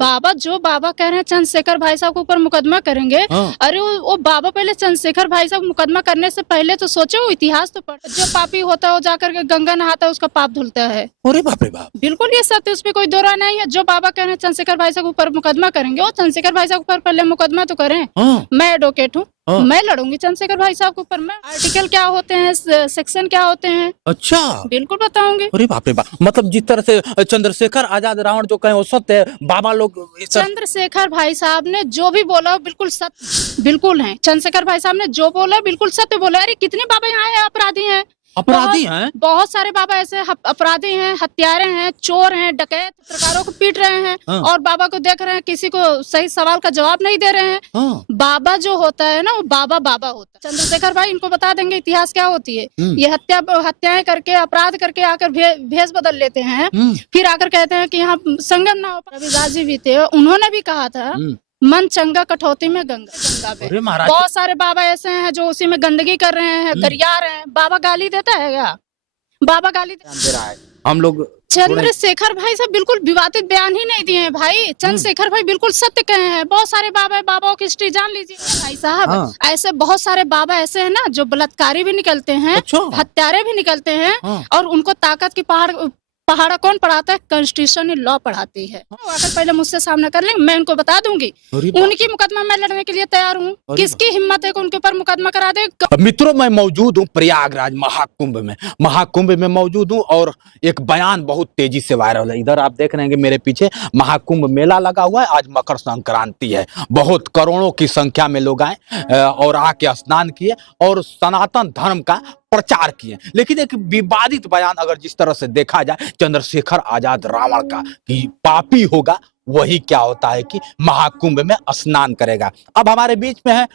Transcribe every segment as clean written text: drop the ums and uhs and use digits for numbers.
बाबा जो बाबा कह रहे हैं चंद्रशेखर भाई साहब के ऊपर मुकदमा करेंगे। अरे वो बाबा पहले चंद्रशेखर भाई साहब मुकदमा करने से पहले तो सोचे, वो इतिहास तो पढ़। जो पापी होता है वो जाकर के गंगा नहाता है, उसका पाप धुलता है। अरे बाप रे बाप, बिल्कुल ये सत्य, उसमें कोई दो राय नहीं है। जो बाबा कह रहे हैं चंद्रशेखर भाई साहब के ऊपर मुकदमा करेंगे, वो चंद्रशेखर भाई साहब के ऊपर पहले मुकदमा तो करें। मैं एडवोकेट हूँ, मैं लड़ूंगी चंद्रशेखर भाई साहब के ऊपर। मैं आर्टिकल क्या होते हैं, सेक्शन क्या होते हैं, अच्छा बिल्कुल बताऊंगी। अरे बाप रे बाप, मतलब जिस तरह से चंद्रशेखर आजाद रावण जो कहे वो सत्य है, बाबा लोग चंद्रशेखर भाई साहब ने जो भी बोला बिल्कुल सत्य, बिल्कुल है। चंद्रशेखर भाई साहब ने जो बोला बिल्कुल सत्य बोला। अरे कितने बाबा यहाँ है अपराधी हैं, अपराधी हैं, बहुत सारे बाबा ऐसे अपराधी हैं, हत्यारे हैं, चोर हैं, डकैत, पत्रकारों को पीट रहे हैं। और बाबा को देख रहे हैं, किसी को सही सवाल का जवाब नहीं दे रहे हैं। बाबा जो होता है ना, वो बाबा बाबा होता है। चंद्रशेखर भाई इनको बता देंगे इतिहास क्या होती है। ये हत्याएं करके, अपराध करके आकर भेष बदल लेते हैं, फिर आकर कहते हैं कि यहाँ संगम ना हो। रविदास जी भी थे, उन्होंने भी कहा था मन चंगा कठौती में गंगा पे। बहुत सारे बाबा ऐसे हैं जो उसी में गंदगी कर रहे हैं, गरिया रहे हैं। बाबा गाली देता है क्या? बाबा गाली दे रहा है। हम लोग चंद्रशेखर भाई साहब बिल्कुल विवादित बयान ही नहीं दिए हैं भाई। चंद्रशेखर भाई बिल्कुल सत्य कहे हैं। बहुत सारे बाबा, बाबाओं की हिस्ट्री जान लीजिए भाई साहब। ऐसे बहुत सारे बाबा ऐसे हैं ना, जो बलात्कारी भी निकलते हैं, हत्यारे भी निकलते हैं, और उनको ताकत की पहाड़ा कौन पढ़ाता है? कॉन्स्टिट्यूशन लॉ पढ़ाती है। आकर पहले मुझसे सामना कर लेंगे, मैं उनको बता दूंगी। उनकी मुकदमा मैं लड़ने के लिए तैयार हूँ। किसकी हिम्मत है कि उनके ऊपर मुकदमा करा दे? मित्रों, मैं मौजूद हूँ प्रयागराज महाकुंभ में मौजूद हूँ, और एक बयान बहुत तेजी से वायरल है। इधर आप देख रहे हैं कि मेरे पीछे महाकुंभ मेला लगा हुआ है। आज मकर संक्रांति है, बहुत करोड़ों की संख्या में लोग आए और आके स्नान किए और सनातन धर्म का प्रचार किए। लेकिन एक विवादित बयान अगर जिस तरह से देखा जाए चंद्रशेखर आजाद रावण का, कि पापी होगा वही क्या होता है कि महाकुंभ में स्नान करेगा। अब हमारे बीच में है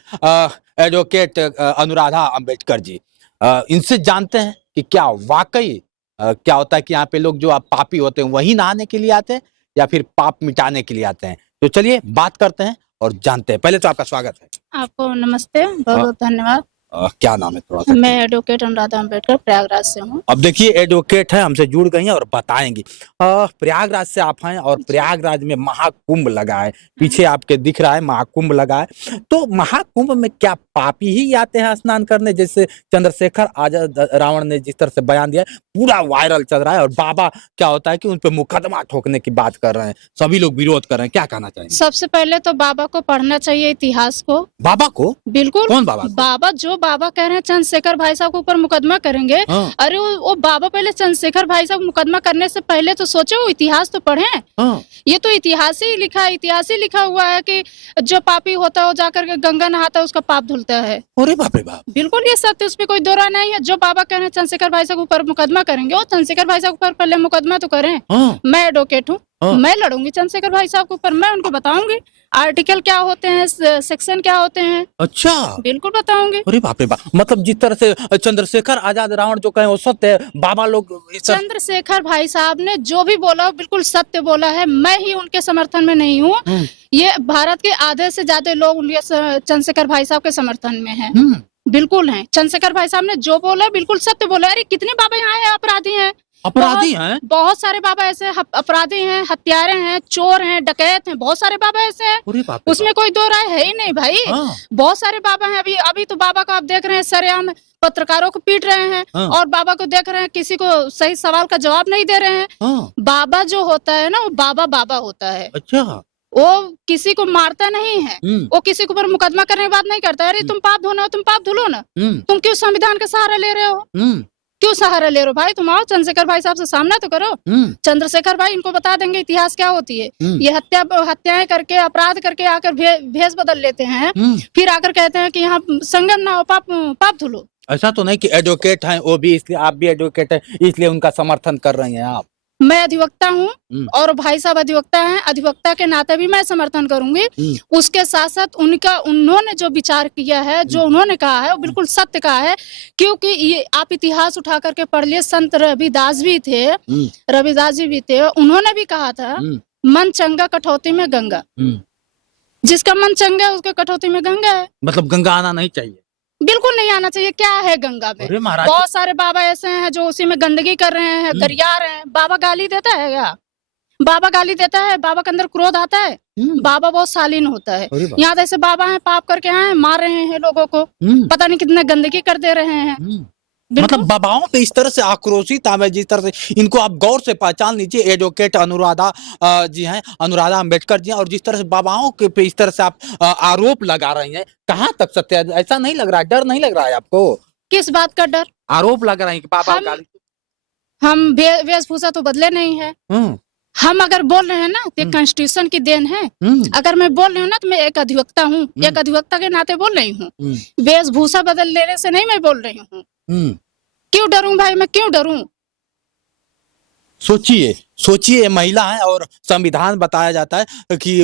एडवोकेट अनुराधा अंबेडकर जी। इनसे जानते हैं कि क्या वाकई क्या होता है कि यहाँ पे लोग जो पापी होते हैं वही नहाने के लिए आते हैं या फिर पाप मिटाने के लिए आते हैं। तो चलिए बात करते हैं और जानते हैं। पहले तो आपका स्वागत है। आपको नमस्ते, बहुत बहुत धन्यवाद। क्या नाम है थोड़ा सा? मैं एडवोकेट अनुराधा अंबेडकर प्रयागराज से हूँ। अब देखिए, एडवोकेट है, हमसे जुड़ गई हैं और बताएंगी। प्रयागराज से आप हैं और प्रयागराज में महाकुंभ लगा है, पीछे आपके दिख रहा है महाकुंभ लगा है। तो महाकुंभ में क्या पापी ही आते हैं स्नान करने, जैसे चंद्रशेखर आजाद रावण ने जिस तरह से बयान दिया, पूरा वायरल चल रहा है, और बाबा क्या होता है कि उन पे मुकदमा ठोकने की बात कर रहे हैं, सभी लोग विरोध कर रहे हैं। क्या कहना चाहिए? सबसे पहले तो बाबा को पढ़ना चाहिए इतिहास को। बाबा को? बिल्कुल। कौन बाबा? बाबा जो बाबा कह रहे हैं चंद्रशेखर भाई साहब के ऊपर मुकदमा करेंगे। अरे वो बाबा पहले चंद्रशेखर भाई साहब मुकदमा करने से पहले तो सोचे, वो इतिहास तो पढ़ें। ये तो इतिहास ही लिखा है, इतिहास ही लिखा हुआ है कि जो पापी होता है वो जाकर के गंगा नहाता है, उसका पाप धुलता है। अरे बाप रे बाप, बिल्कुल ये सत्य, उसमें कोई दो राय नहीं है। जो बाबा कह रहे हैं चंद्रशेखर भाई साहब के ऊपर मुकदमा करेंगे, वो चंद्रशेखर भाई साहब के ऊपर पहले मुकदमा तो करें। मैं एडवोकेट हूँ, मैं लड़ूंगी चंद्रशेखर भाई साहब के ऊपर। मैं उनको बताऊंगी आर्टिकल क्या होते हैं, सेक्शन क्या होते हैं। अच्छा, बिल्कुल बताऊंगी। अरे बाप रे बाप, मतलब जिस तरह से चंद्रशेखर आजाद रावण जो कहे वो सत्य है, बाबा लोग चंद्रशेखर भाई साहब ने जो भी बोला बिल्कुल सत्य बोला है। मैं ही उनके समर्थन में नहीं हूँ, ये भारत के आधे से ज्यादा लोग उनके चंद्रशेखर भाई साहब के समर्थन में है। बिल्कुल है, चंद्रशेखर भाई साहब ने जो बोला बिल्कुल सत्य बोला। अरे कितने बाबा यहाँ है अपराधी हैं, अपराधी हैं, बहुत सारे बाबा ऐसे अपराधी हैं, हत्यारे हैं, चोर हैं, डकैत हैं, बहुत सारे बाबा ऐसे हैं। उसमें कोई दो राय है ही नहीं भाई। बहुत सारे बाबा हैं। अभी तो बाबा को आप देख रहे हैं सरेआम पत्रकारों को पीट रहे हैं, और बाबा को देख रहे हैं, किसी को सही सवाल का जवाब नहीं दे रहे हैं। बाबा जो होता है ना, वो बाबा बाबा होता है। अच्छा, वो किसी को मारता नहीं है, वो किसी के ऊपर मुकदमा करने की बात नहीं करता। अरे तुम पाप धोना हो, तुम पाप धुलो ना। तुम क्यों संविधान का सहारा ले रहे हो? क्यों सहारा ले रहे हो भाई? तुम आओ चंद्रशेखर भाई साहब से सामना तो करो। चंद्रशेखर भाई इनको बता देंगे इतिहास क्या होती है। ये हत्याएं करके, अपराध करके आकर भेष बदल लेते हैं, फिर आकर कहते हैं कि यहाँ संगम ना हो, पाप धुलो। ऐसा तो नहीं कि एडवोकेट हैं वो भी, इसलिए आप भी एडवोकेट हैं इसलिए उनका समर्थन कर रहे हैं आप? मैं अधिवक्ता हूँ और भाई साहब अधिवक्ता हैं, अधिवक्ता के नाते भी मैं समर्थन करूंगी। उसके साथ साथ उन्होंने जो विचार किया है, जो उन्होंने कहा है, वो बिल्कुल सत्य कहा है। क्योंकि ये आप इतिहास उठा करके पढ़ लिए, संत रविदास भी थे, रविदास जी भी थे, उन्होंने भी कहा था मन चंगा कठौती में गंगा। जिसका मन चंगा है उसके कठौती में गंगा है। मतलब गंगा आना नहीं चाहिए? बिल्कुल नहीं आना चाहिए। क्या है गंगा में? बहुत सारे बाबा ऐसे हैं जो उसी में गंदगी कर रहे हैं, गरिया रहे हैं। बाबा गाली देता है क्या? बाबा गाली देता है, बाबा के अंदर क्रोध आता है, बाबा बहुत शालीन होता है। अरे वाह। यहाँ जैसे बाबा हैं, पाप करके आए हैं, मार रहे हैं लोगों को, पता नहीं कितना गंदगी कर दे रहे हैं। मतलब बाबाओं पे इस तरह से आक्रोशित है, जिस तरह से इनको आप गौर से पहचान लीजिए। एडवोकेट अनुराधा जी हैं, अनुराधा अंबेडकर जी हैं, और जिस तरह से बाबाओं के पे इस तरह से आप आरोप लगा रही हैं, कहाँ तक सत्य है? ऐसा नहीं लग रहा है, डर नहीं लग रहा है आपको? किस बात का डर? आरोप लग रहा है कि बाबा गाली। हम वेशभूषा तो बदले नहीं है। हम अगर बोल रहे हैं ना, तो कॉन्स्टिट्यूशन की देन है। अगर मैं बोल रही हूँ ना, तो मैं एक अधिवक्ता हूँ, एक अधिवक्ता के नाते बोल रही हूँ। वेशभूषा बदल लेने से नहीं मैं बोल रही हूँ। क्यों डरूं भाई, मैं क्यों डरूं? सोचिए महिला है और संविधान बताया जाता है कि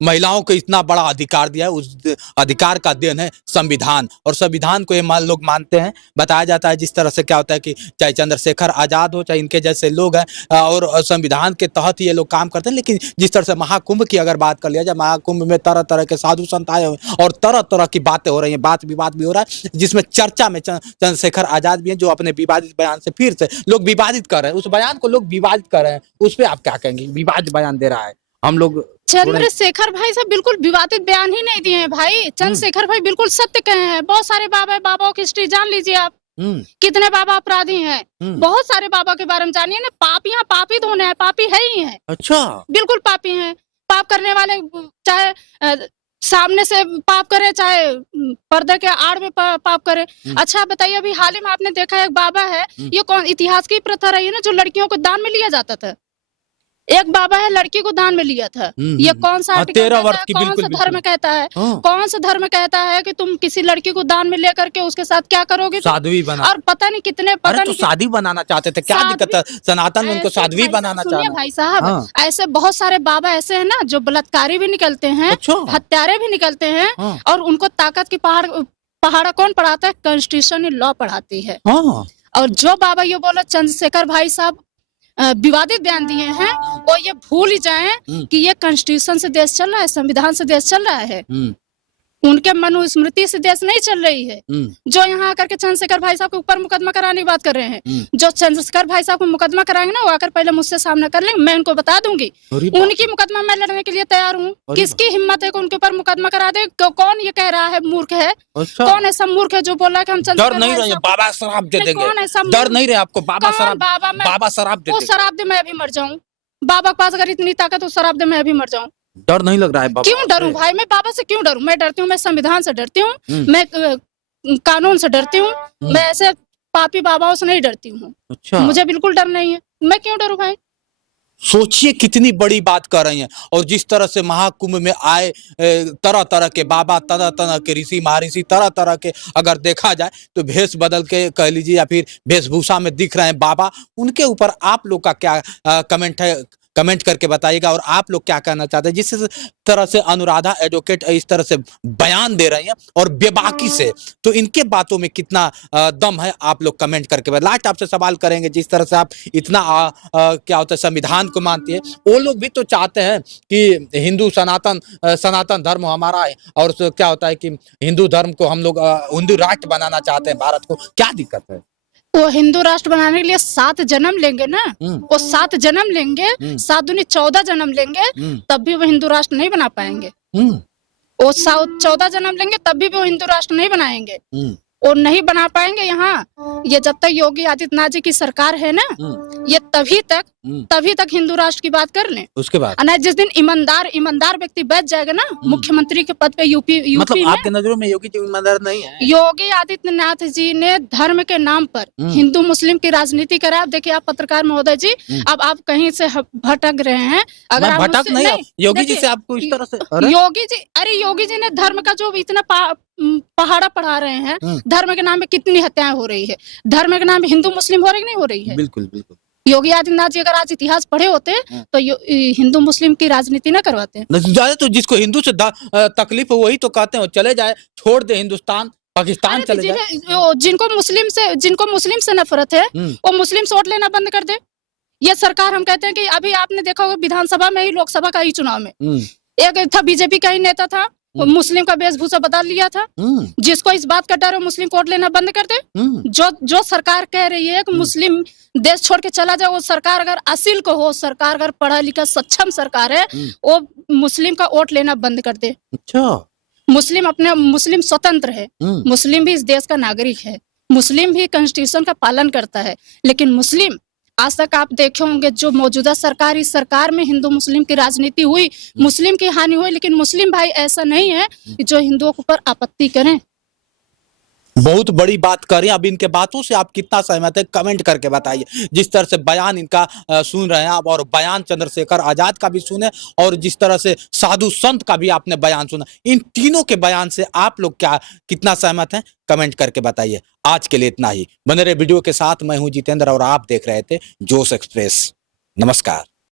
महिलाओं को इतना बड़ा अधिकार दिया है, उस अधिकार का देन है संविधान, और संविधान को ये लोग मानते हैं। बताया जाता है जिस तरह से क्या होता है कि चाहे चंद्रशेखर आजाद हो, चाहे इनके जैसे लोग हैं, और संविधान के तहत ये लोग काम करते हैं। लेकिन जिस तरह से महाकुंभ की अगर बात कर लिया जाए, महाकुंभ में तरह तरह के साधु संत आए हुए और तरह तरह की बातें हो रही हैं, बात विवाद भी हो रहा है, जिसमें चर्चा में चंद्रशेखर आजाद भी हैं, जो अपने विवादित बयान से फिर से लोग विवादित कर रहे हैं। उस बयान को लोग विवादित कर रहे हैं, उस पर आप क्या कहेंगे? विवादित बयान दे रहा है। हम लोग चंद्रशेखर भाई साहब बिल्कुल विवादित बयान ही नहीं दिए हैं भाई। चंद्रशेखर भाई बिल्कुल सत्य कहे हैं। बहुत सारे बाबा है, बाबाओं की हिस्ट्री जान लीजिए आप। कितने बाबा अपराधी हैं, बहुत सारे बाबा के बारे में जानिए ना। पापी यहाँ पापी धोने हैं, पापी है ही है। अच्छा, बिल्कुल पापी हैं। पाप करने वाले चाहे सामने से पाप करे, चाहे पर्दे के आड़ में पाप करे। अच्छा बताइए, अभी हाल ही में आपने देखा एक बाबा है, ये कौन इतिहास की प्रथा रही है ना, जो लड़कियों को दान में लिया जाता था। एक बाबा है, लड़की को दान में लिया था। ये कौन सा आर्टिकल 13 वर्ष की, कौन सा धर्म कहता है? कौन सा धर्म कहता है कि तुम किसी लड़की को दान में लेकर के उसके साथ क्या करोगे? साध्वी बना। और पता नहीं कितने, पता नहीं शादी बनाना चाहते थे, क्या दिक्कत है? सनातन में उनको साध्वी बनाना चाहते। भाई साहब, ऐसे बहुत सारे बाबा ऐसे है ना, जो बलात्कारी भी निकलते हैं, हत्यारे भी निकलते हैं, और उनको ताकत की पहाड़ा कौन पढ़ाता है? कॉन्स्टिट्यूशन लॉ पढ़ाती है। और जो बाबा ये बोला चंद्रशेखर भाई साहब विवादित बयान दिए हैं, वो ये भूल ही जाएं कि ये कॉन्स्टिट्यूशन से देश चल रहा है, संविधान से देश चल रहा है। उनके मनुस्मृति से देश नहीं चल रही है। जो यहाँ आकर के चंद्रशेखर भाई साहब के ऊपर मुकदमा कराने की बात कर रहे हैं, जो चंद्रशेखर भाई साहब को मुकदमा कराएंगे ना, वो आकर पहले मुझसे सामना कर लेंगे, मैं उनको बता दूंगी। उनकी मुकदमा मैं लड़ने के लिए तैयार हूँ। किसकी हिम्मत है कि उनके ऊपर मुकदमा करा दे? कौन ये कह रहा है मूर्ख है? कौन ऐसा मूर्ख है जो बोल रहा है कि हम डर नहीं रहे, बाबा शराब दे देंगे? कौन ऐसा डर नहीं रहे आपको? बाबा शराब दे वो शराब दे, मैं अभी मर जाऊँ। बाबा के पास अगर इतनी ताकत हो, शराब दे, मैं अभी मर जाऊँ। डर नहीं लग रहा है? क्यों डरूं भाई, मैं बाबा से क्यों डरूं? मैं डरती हूँ, मैं संविधान से डरती हूँ, मैं कानून से डरती हूँ, मैं ऐसे पापी बाबाओं से नहीं डरती हूँ। अच्छा, मुझे बिल्कुल डर नहीं है, मैं क्यों डरूं भाई? सोचिए कितनी बड़ी बात कर रही हैं। और जिस तरह से महाकुंभ में आए तरह तरह के बाबा, तरह तरह के ऋषि महर्षि, तरह तरह के अगर देखा जाए तो भेष बदल के कह लीजिए या फिर वेशभूषा में दिख रहे हैं बाबा, उनके ऊपर आप लोग का क्या कमेंट है? कमेंट करके बताइएगा। और आप लोग क्या कहना चाहते हैं? जिस तरह से अनुराधा एडवोकेट इस तरह से बयान दे रही हैं और बेबाकी से, तो इनके बातों में कितना दम है? आप लोग कमेंट करके लास्ट आपसे सवाल करेंगे। जिस तरह से आप इतना क्या होता है संविधान को मानती है, वो लोग भी तो चाहते हैं कि हिंदू सनातन धर्म हमारा है, और क्या होता है कि हिंदू धर्म को हम लोग हिंदू राष्ट्र बनाना चाहते हैं भारत को। क्या दिक्कत है? वो हिंदू राष्ट्र बनाने के लिए 7 जन्म लेंगे ना, वो 7 जन्म लेंगे, 7 दूनी 14 जन्म लेंगे, तब भी वो हिंदू राष्ट्र नहीं बना पाएंगे। वो 14 जन्म लेंगे, तब भी वो हिंदू राष्ट्र नहीं बनाएंगे, और नहीं बना पाएंगे। यहाँ ये जब तक योगी आदित्यनाथ जी की सरकार है ना, ये तभी तक हिंदू राष्ट्र की बात कर लें। उसके बाद जिस दिन ईमानदार व्यक्ति बैठ जाएगा ना मुख्यमंत्री के पद पे, यूपी मतलब आपके नजरों में योगी जी ईमानदार नहीं है? योगी आदित्यनाथ जी ने धर्म के नाम पर हिंदू मुस्लिम की राजनीति करा। आप देखिए, आप पत्रकार महोदय जी, अब आप कहीं से भटक रहे हैं। अगर आप भटक नहीं, योगी जी से आपको इस तरह से योगी जी ने धर्म का जो इतना पहाड़ा पढ़ा रहे हैं, धर्म के नाम पे कितनी हत्याएं हो रही है, धर्म के नाम पे हिंदू मुस्लिम हो रही नहीं हो रही है? बिल्कुल। योगी आदित्यनाथ जी अगर आज इतिहास पढ़े होते तो हिंदू मुस्लिम की राजनीति न करवाते। ज्यादा तो जिसको हिंदू से तकलीफ है वही तो कहते हैं चले जाए, छोड़ दे हिंदुस्तान, पाकिस्तान चले जाए। जिनको मुस्लिम से नफरत है, वो मुस्लिम से वोट लेना बंद कर दे। ये सरकार, हम कहते हैं कि अभी आपने देखा होगा विधानसभा में ही, लोकसभा का ही चुनाव में एक था बीजेपी का ही नेता था, मुस्लिम का वेशभूषा बदल लिया था। जिसको इस बात का डर है मुस्लिम वोट लेना बंद कर दे। जो सरकार कह रही है कि मुस्लिम देश छोड़ के चला जाए, वो सरकार अगर असील को हो, सरकार अगर पढ़ा लिखा सक्षम सरकार है, वो मुस्लिम का वोट लेना बंद कर दे। अच्छा, मुस्लिम स्वतंत्र है, मुस्लिम भी इस देश का नागरिक है, मुस्लिम भी कॉन्स्टिट्यूशन का पालन करता है। लेकिन मुस्लिम आज तक आप देखे होंगे जो मौजूदा सरकार, इस सरकार में हिंदू मुस्लिम की राजनीति हुई, मुस्लिम की हानि हुई, लेकिन मुस्लिम भाई ऐसा नहीं है कि जो हिंदुओं के ऊपर आपत्ति करें। बहुत बड़ी बात करें। अब इनके बातों से आप कितना सहमत है कमेंट करके बताइए। जिस तरह से बयान इनका सुन रहे हैं आप, और बयान चंद्रशेखर आजाद का भी सुने, और जिस तरह से साधु संत का भी आपने बयान सुना, इन तीनों के बयान से आप लोग कितना सहमत हैं कमेंट करके बताइए। आज के लिए इतना ही। बने रहे वीडियो के साथ। मैं हूं जितेंद्र और आप देख रहे थे जोश एक्सप्रेस। नमस्कार।